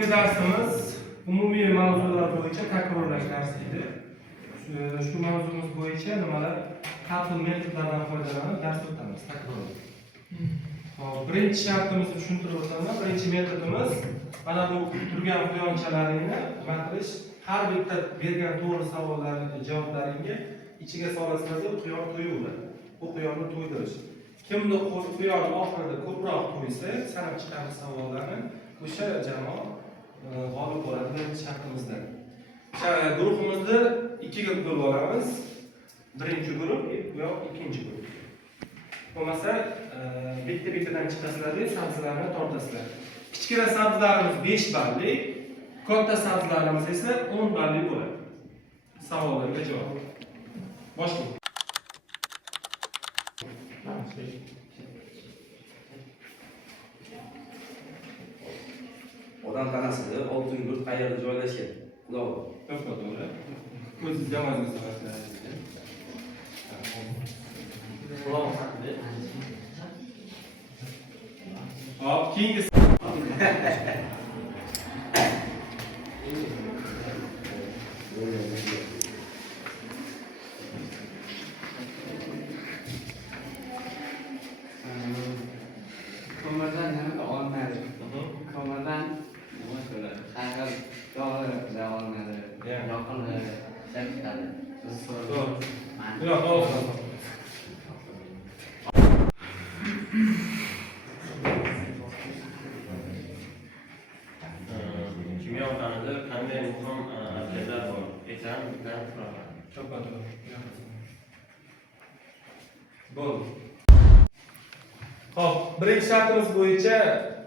Bugungi darsimiz umumiy mavzular bo'yicha takrorlash darsi edi. Shu mavzumiz bo'yicha nimalar qabul metodlaridan foydalanib dars o'tamiz, takrorlaymiz. Hop, birinchi shartimizni tushuntirib o'taman. Birinchi metodimiz mana bu turgan quyonchalaringni nima qilish, har bitta bergan to'g'ri savollarning javoblaringga ichiga solasizlar, quyon to'yaveradi. Bu quyonni to'ydirish. Kimni quyon oxirida ko'proq to'ysa, sanab chiqarish savollarni o'sha jamoa g'olib bo'ladi degan shartimizdan. Guruhimizni ikkiga bo'lib olamiz. Birinchi guruh va ikkinchi guruh. Bo'lmasa bitta-bittadan chiqasizlar, sabzilarni tortasizlar. Kichkina sabzilarimiz 5 balli, katta sabzilarimiz esa 10 balli bo'ladi. Savollarga javob. Boshlaymiz. Odam tanasida oltin yurt qayerda joylashgan? Xudo. To'g'ri. O'zingiz jamoangiz orasida. Xudo haqida. Hop, keyingi ko'mirdan nima olmadi? Ko'mirdan nima qiladi? Qahar dog'ida olmadi. Yoqildi, chiqadi. Yo'q, to'g'ri. Kimyo fanida qanday muhim obyektlar bor? Ekan, bilan quraman. To'g'ri. Bo'ldi. Hop, birinchi shartimiz bo'yicha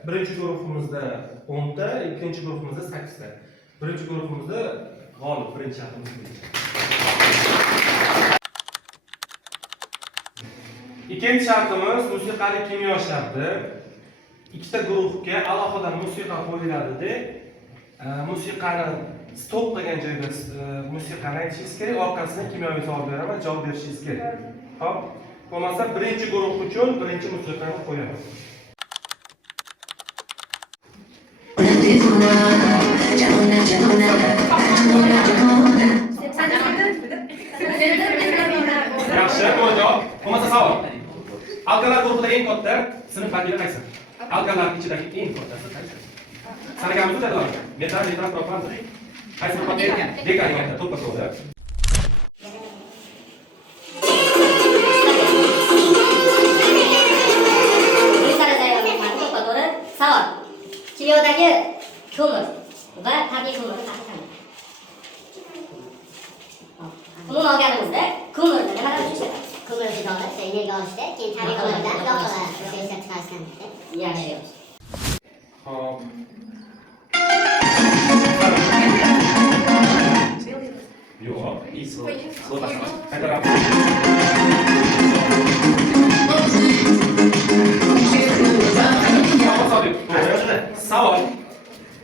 birinchi guruhimizda 10 ta, ikkinchi guruhimizda 8 ta. Birinchi guruhimizda g'olib birinchi shartimiz bo'yicha. Ikkinchi shartimiz musiqali kimyo sharti. Ikkita guruhga alohida musiqa qo'yiladi-da, musiqani stop qilgan joyda musiqani aytishingiz kerak, orqasidan kimyoviy savol beraman, javob berishingiz kerak. Hop, bo'lmasa birinchi guruh uchun birinchi musiqani qo'yamiz. Yaxshi, javob. Bo'lmasa savol. Alkalar guruhida eng katta sinf vakili qaysi? Alkalar ichidagi eng kattasi qaysi? Sanaganmiz ular. Metal, propan. Qaysi propan? Dekan, to'ppa to'g'ri. Savol. Kimyodagi ko'mir va tabiiy ko'mirni farqi qanday? Umuman olganimizda ko'mirni nimadan tushunadi? Ko'mir jidoli, energiya olishda, keyin tabiiy ko'mirdan yoqiladi, ishlab chiqarishdan. Yaxshi. Hop. Yo'q, savol.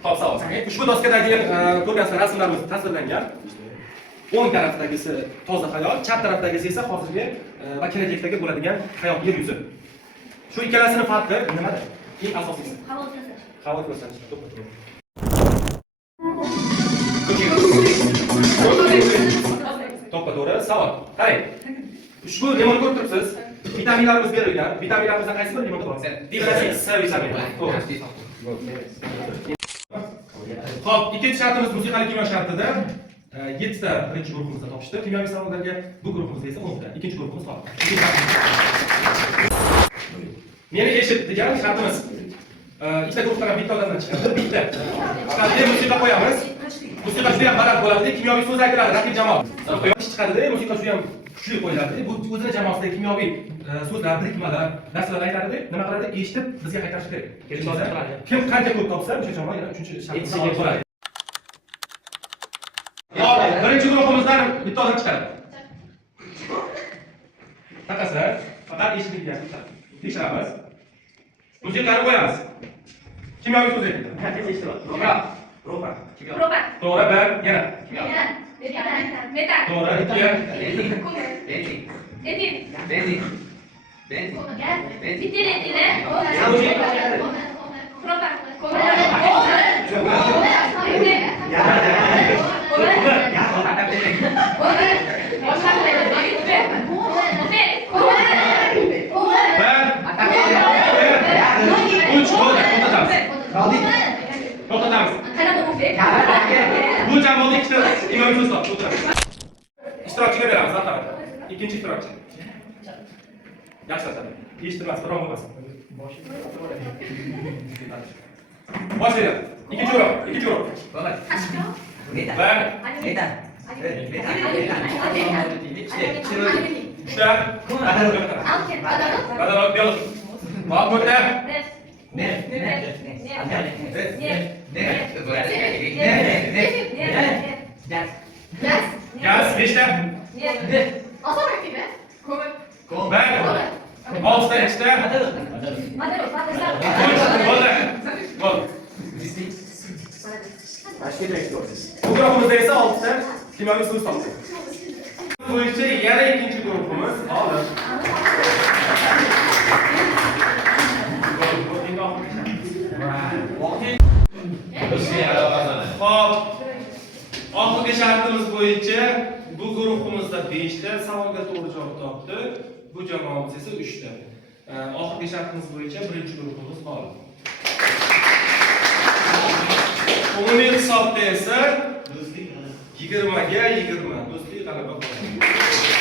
Hop, savol. Ushbu doskadagi ko'rgansizlar rasmlarimiz tasvirlangan. O'ng tarafdagisi toza hayot, chap tarafdagisi esa hozirgi va kelajakdagi bo'ladigan hayot yer yuzi. Shu ikkalasining farqi nimada? Eng asosiysi. Havo ko'rsatish. To'ppa to'g'ri. Savol. Qarang. Ushbu limonni ko'rib turibsiz. Vitaminlarimiz berilgan. Vitaminlarimizdan qaysi biri limonda bor? Vitamin C vitamini. To'g'ri. Xo'p, ikkinchi shartimiz musiqali kimyo shartida 7 ta birinchi guruhimizda topishdi. Kimyoviy savollarga bu guruhimizda esa 10 ta. Ikkinchi guruhimiz bor. Meni eshit degan shartimiz. Ikkita guruhdan bitta odamdan chiqadi. Bitta. Chiqadi, musiqa qo'yamiz. Musiqa juda ham baland bo'ladi, kimyoviy so'z aytiladi raqib jamoa. Quyosh chiqadi-da, musiqa juda ham kuchli qo'yiladi. Bu o'zini jamoasidagi kimyoviy so'zlar, birikmalar, narsalar aytadi, nima qiladi? Eshitib bizga qaytarish kerak. Kim qancha ko'p topsa, o'sha jamoa yana 3-shartga bo'ladi. Birinchi guruhimizdan bitta odam chiqadi. Taqasizlar, faqat eshitib gapiramiz. Tekshiramiz. Musiqani qo'yamiz. Kimyoviy so'z aytadi. Qancha eshitib? Propan. To'g'ri, bir, yana. Metal. To'g'ri, ikki. Benzin. Bitti. Propan. Timami so'z topdi, o'tiradi. İştirakçıga beramiz, marhamat. Ikkinchi ishtirokchi. Yaxshi tabii. Eshitmas, biroq bo'lmasin. Boshlaydi. İkinci o'roq, ikkinchi o'roq. Uchta. Badarok, biyolog. Vaqt o'tdi. Gaz, nechta? Ben. Oltita, ikkita. Bo'ldi. Bu guruhimizda esa 6 ta Timami so'z topdi. Bo'yicha yana ikkinchi guruhimiz hozir. Xo'p. Oxirgi shartimiz bo'yicha bu guruhimizda 5 ta savolga to'g'ri javob topdi. Bu jamoamiz esa 3 ta. Oxirgi shartimiz bo'yicha birinchi guruhimiz g'olib. Umumiy hisobda esa 20 ga 20 do'stlik g'alaba qozongan.